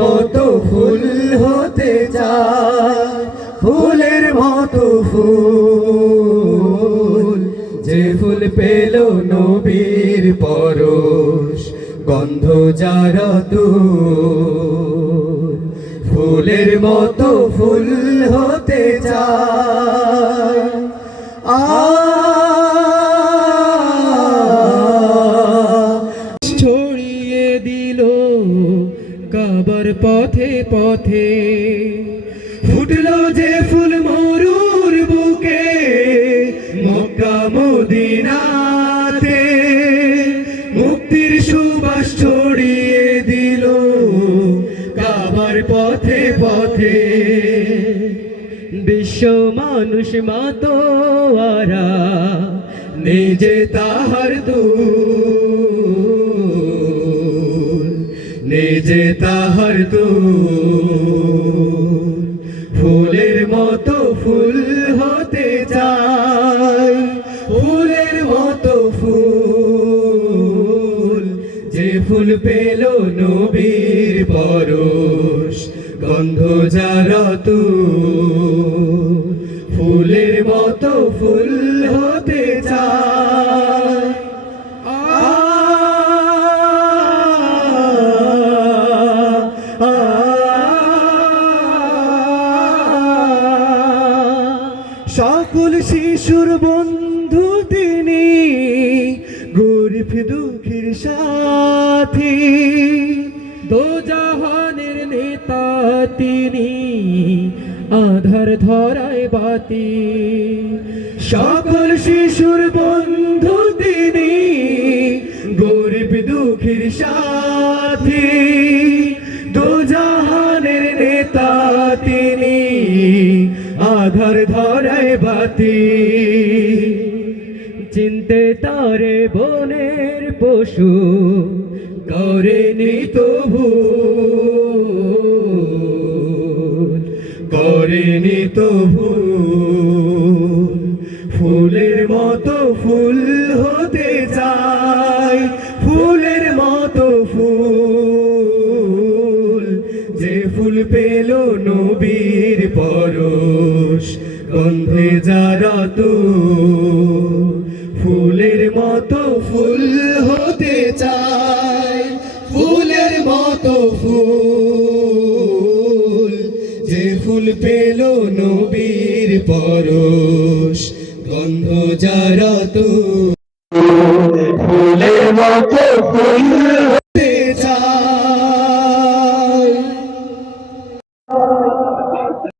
মতো ফুল হতে চায়, ফুলের মতো ফুল, যে ফুল পেল নবীর পরশ, গন্ধ যার তুল। ফুলের মতো ফুল হতে চায়, ছড়িয়ে দিল কাবার পথে পথে, ফুটলো যে ফুল মরুর বুকে মক্কা মদিনাতে, মুক্তির সুবাস ছড়িয়ে দিল কাবার পথে পথে। বিশ্ব মানুষ মাতোয়ারা নিজে তাহার দুল, নিজে তাহার দুল। ফুলের মতো ফুল হতে চায়, ফুলের মতো ফুল, যে ফুল পেল নবীর পরশ, গন্ধ যার তুল। ফুলের মতো ফুল হতে চায়, সকল শিশুর বন্ধু তিনি, গরিব দুঃখীর সাথী, দোজাহানের নেতা তিনি, আধার ধরায় বাতি। সকল শিশুর বন্ধু তিনি, গরিব দুঃখীর সাথী, দোজাহানের নেতা তিনি, আধার ধরায় বাতি। চিনতে তারে বনের পশু করেনি তো ভুল, করেনি তো ভুল। ফুলের মতো ফুল হতে চায়, ফুলের মতো ফুল, যে ফুল পেল নবীর পরশ, গন্ধে যার তুল। ফুলের মতো ফুল হতে চায়, ফুলের মতো ফুল, যে ফুল পেল নবীর পরশ, গন্ধ যার তুল।